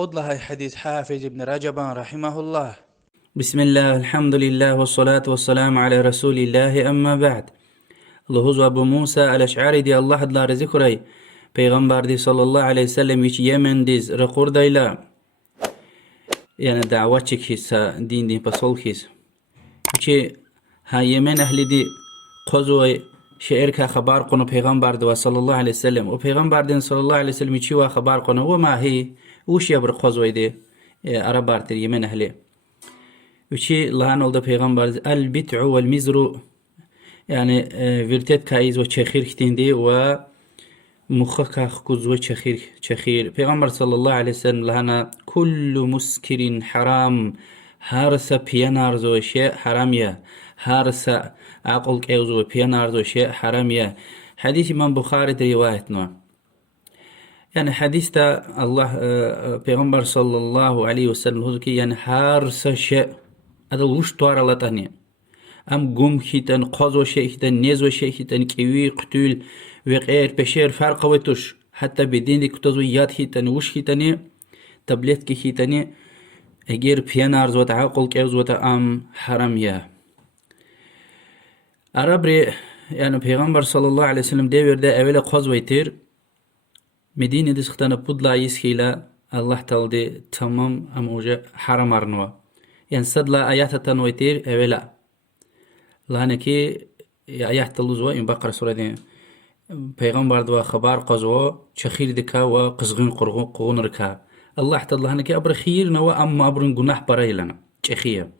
قد لها حديث حافظ ابن رجب رحمه الله. بسم الله الحمد لله والصلاة والسلام على رسول الله أما بعد. الله أبو موسى الأشعري دي الله دلا رزقري پیغمبر دي صلى الله عليه وسلم يش يمن ديز رقور دايلا يعني دعوة كيسا دين بصول كيس يش ها يمن أهل دي قزوي شعر کا خبر قنو پیغمبر دو صلى الله عليه وسلم و پیغمبر دين صلى الله عليه وسلم يشي وا خبر قنو وما هي وش يبر قزوي دي عربار دي يمن أهلي وشي لهان oldu peygamber el bit'u vel mizru yani virtet kaiz ve çekhir kitindi ve muhakkak kuz ve çekhir peygamber sallallahu aleyhi ve sellem lahana kullu muskirin haram harsa piyanar zo şey haram ya harsa aql kevzu ve piyanar zo şey haram ya hadis İmam Bukhari rivayet no yani hadiste Allah peygamber sallallahu aleyhi ve sellem huzuki yani harsa şey هذا وش طار الله تاني أم قوم خيتن قازو شيخيتن نيزو شيخيتن كيوي قتول وغير بشير فرق وتوش حتى بدين دي كتازو ياد خيتن وش خيتني تبليت كي خيتني اگر بيانار زوتا عقل كيوز وتا أم حرام يا عربري يعني پیغمبر صلى الله عليه وسلم ديور ده أولا قازو يتير مدينة دي سختانا بدلا يسخيلا الله تعالى دي تمام أم اوجه حرام أرنوا يعني صدلا آيات تنويتير أولا لانكي آيات تلوزوا إن بقرة سورة دين پیغمبر دوا خبر قزوا چخير دكا و قزغين قغون ركا الله تعالى هنكي أبر خير نوا أما أبرن گناح برای لنا چخيه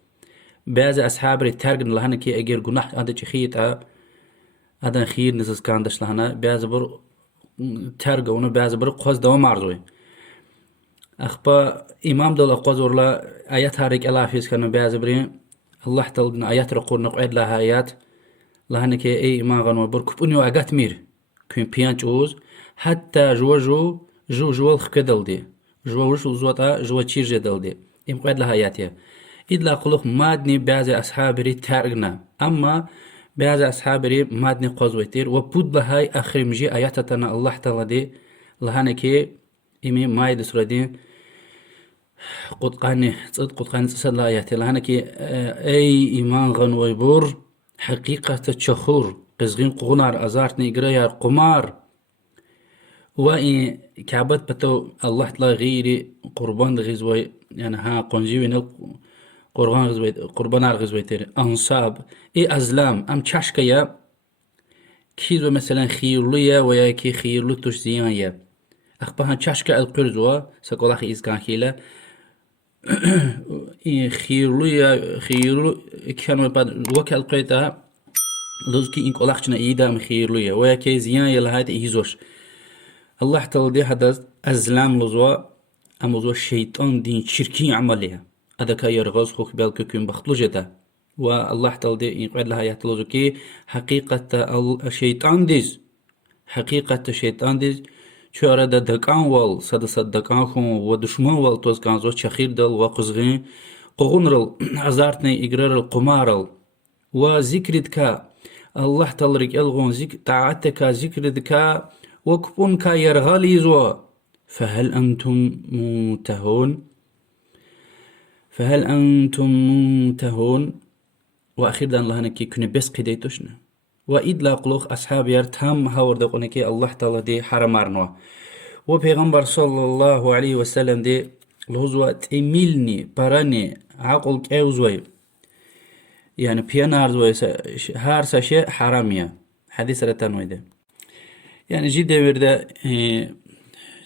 بعض أصحاب رترغن لهنكي أجر گناح هذا چخيه هذا خير نزز كاندش لهنا بعض بر ترغونه بعض بر قز دوا مرزوي أخبا إمام دول أقوزور لا آيات هاريك الله فيس كانوا بيعزبرين الله تعالى آيات رقور نقعد لها آيات لهنك أي إمام غنوا بركبوني وأقات مير كون بيان جوز حتى جو الخكدل دي جو زوتا جو تشيرج دل دي إم قعد لها آياتها إذ لا قلوخ مادني بعض أصحابري تارغنا أما بعض أصحابري مادني قوزويتير وبود لهاي آخر مجي آياتنا الله تعالى دي لهنك إمي مايد سورة دي قد قاني تصد الآيات لهنكي أي إيمان غنوي بور حقيقة تشخور قزغين قغنار أزارتني إقريار قمار وإن كعبت بتو الله تلا غيري قربان غزوي يعني ها قنجيوين قربان غزوي تيري أنصاب إي أزلام أم تشاشكيا كيزو مثلا خيرلويا ويا كي خيرلو توش زيانيا أخبها تشاشكا القرزوا سكولاخي إزكان خيلا خيرلو كانوا بعد وكال قيتا لوزكي إنك ألاخشنا إيدام خيرلويا ويا كي زيان يلهايت إيزوش الله تعالى دي حدث أزلام لزوا أموزوا الشيطان دين شركي عمليها هذا كا يرغز خوك بالكوكين بختلو جدا والله تعالى دي إنك قد لها يحتلوزكي حقيقة الشيطان ديز چو أراد دكان وال صد دكان خون و دشمن وال توز كانزو چخير دل و قزغين قغنرل عزارتني إقرار القمارل و ذكرتك الله تلرك ألغون طاعتك ذكرتك وكبونك يرغاليزو فهل أنتم منتهون وأخيرا الله نكي كن بس قديتوشنا وإد لا قلوخ أصحاب يرتهم هاور دقونكي الله تعالى دي حرمارنوا وبيغمبر صلى الله عليه وسلم دي لهزوة تميلني براني عقل كأوزوي يعني بيانار زوي هارسا شيء حرامية حديث رتانوي ده يعني جدا ورده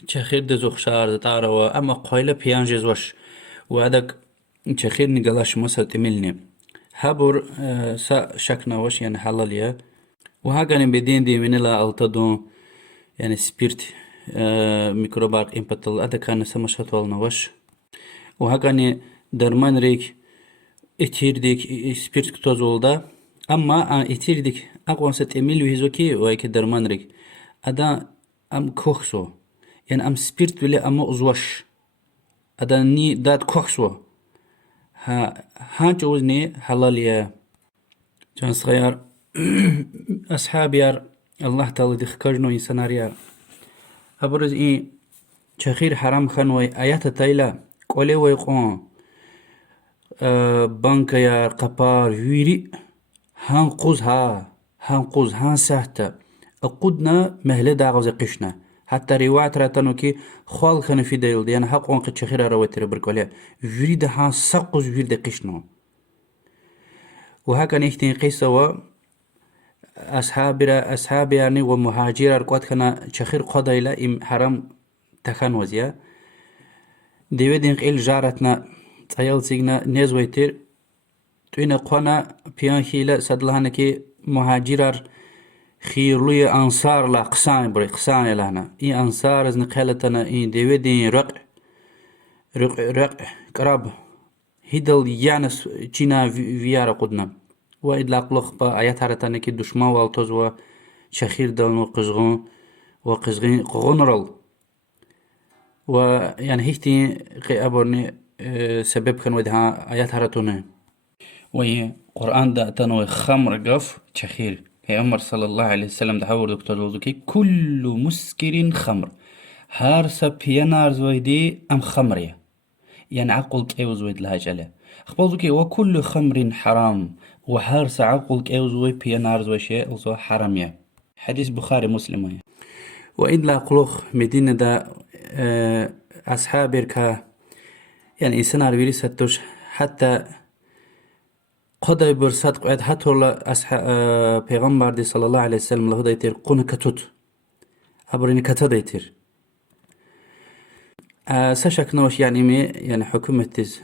چخير ده زخشار ده تعروا أما قايلة بيان جزوش وعدك چخير نقلاش مصر تميلني هابور سا شكنا وش يعني حلالية وهاكان بدين دي من لا التدو يعني سبيرت ميكروبات امباتل هذا كان سمشت والنا وش وهاكان درمان ريك اتير ديك سبيرت كتوزولدا اما اتير ديك اقوان ست اميل وهيزوكي وهيك درمان ريك ادا ام كوخسو يعني ام سبيرت ولا ام ازوش ادا ني داد كوخسو ها جوزني حلالية جان صغير أصحاب يار الله تعالى دي خكرنو إنسانار يار أبرز إيه چخیر حرام خنوی آیات تایلا قولی وی قوان بانک یا قپار ویری هان قوز هان سهتا قدنا مهله داغوز قشنا حتى رواية راتنو كي خوال خن في ديل دي انا حق وانق تشخير رواتر بركولي ويري ده هان سقوز ويري ده قشنو وهكا نيختين قيسة و أصحاب يعني ومهاجر أرقوات خنا تشخير قدايلا إم حرام تخان وزيا ديوه دين قيل جارتنا تايل سيغنا نيزويتر توينا قوانا بيان خيلا سادلهانا كي مهاجرار خيرلوي أنصار لا قسان بري قسان لهنا إي أنصار إذن قيلتنا إي ديوه دين رق قراب هيدل يانس چينا فيارا قدنا وإدلاق لخبا آيات هارتانا كي دشما والتوز و شخير دلن وقزغين قغنرل ويعني هيختي قي أبورني سبب كان ودها آيات هارتونه وهي قرآن دا تنوي خمر قف شخير كي أمر صلى الله عليه وسلم دحور دكتور وزوكي كل مسكر خمر هارسا بيانار زويدي أم خمرية يعني عقل كيو زويد لها جالة أخبرزوكي وكل خمر حرام وهارسا عقل كيو زوي بيانار زوي شيء زو حرامية حديث بخاري مسلم وإن لا قلوخ مدينة دا أصحابك يعني إنسان عربي ستوش حتى قدای برسات قاعد حتی پیغمبر دی صلی الله علیه وسلم له دایتر قونه کتوت ابرینی کتا دایتر سشک نوش يعني مي يعني حكومة تز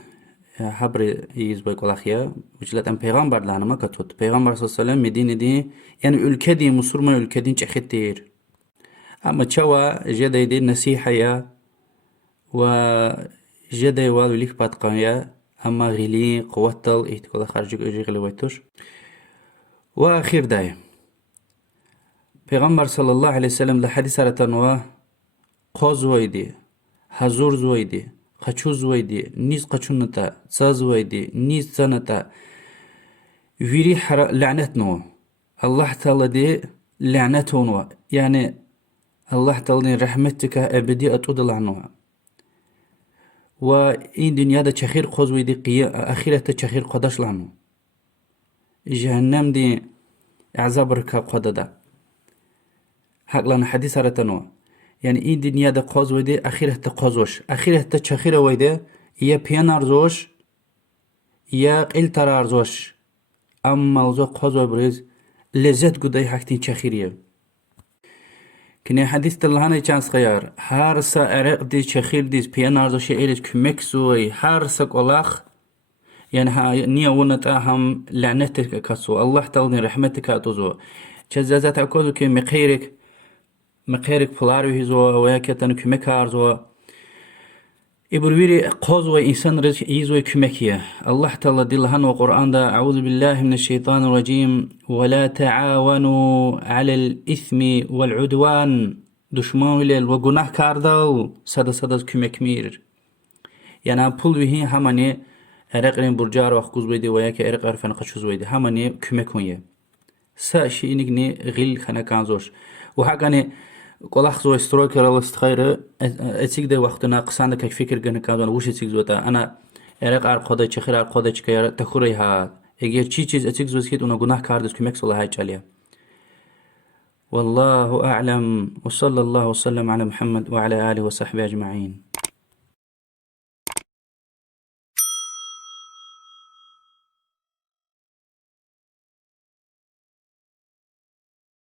حبر يزبي قلاخيا وجلت ام پیغمبر لانه ما كتوت پیغمبر صلى الله عليه وسلم مدينة دي يعني ülkedi musurma ülkedin çekhtir ama çava jeda دي نصيحة يا و جدا والو ليك باتقايا أما غلي قوتل إهتكولا خارجك أجي غلي ويتوش وأخير داي پیغمبر صلى الله عليه وسلم لحديث رتنوا قاز ويدي حضور زويدي قچو زويدي نيز قچونتا تسا زويدي نيز تسانتا ويري لعنتنوا الله تعالى دي لعنتونوا يعني الله تعالى رحمتك أبدي أتود لعنوا وإن دنيا دا چخير قوزوي دي أخيرة چخير قداش لعنو جهنم دي عذاب ركا قددا حق لنا حديث رتنوا يعني إن دنيا دا قوزوي دي أخيرة قوزوش أخيرة چخير ويدي يا بيان أرزوش يا قل تر أرزوش أما الزو قوزوي بريز لذت قداي حكتين چخيرية كني حديث تلهاني چانس خيار هارسا عرق دي چخير ديز بيان أرزوش إيريز كمك زوي هارسا قلاخ يعني نيا ونتا هم لعنتك كسو الله تعالى رحمتك أتوزو چزازات أكوزو كي مقيرك فلارو هزو وياكتن كمك أرزو إبرويري قوزو إنسان رزق يزوي كمكية الله تعالى دلهان وقرآن دا أعوذ بالله من الشيطان الرجيم ولا تعاونوا على الإثم والعدوان دشمان ليل وقناه كاردل سدا كمك مير يعني أبول بهي هماني أرقرين برجار وخكوز بيدي وياك أرق عرفان قشوز بيدي هماني كمكونيه ساشي إنجني غيل خنا كانزوش وحقاني قلاخ زو استروكر الله استخير اتسيق ده وقتنا قسانده كك فكر گن كادون وش اتسيق زوتا انا ارق ار قودا چخير ار قودا چكير تخوري ها اگر چي چيز اتسيق زوز كيت انا گناه كاردس كمك صلى هاي چاليا والله اعلم وصلى الله وسلم على محمد وعلى اله وصحبه اجمعين.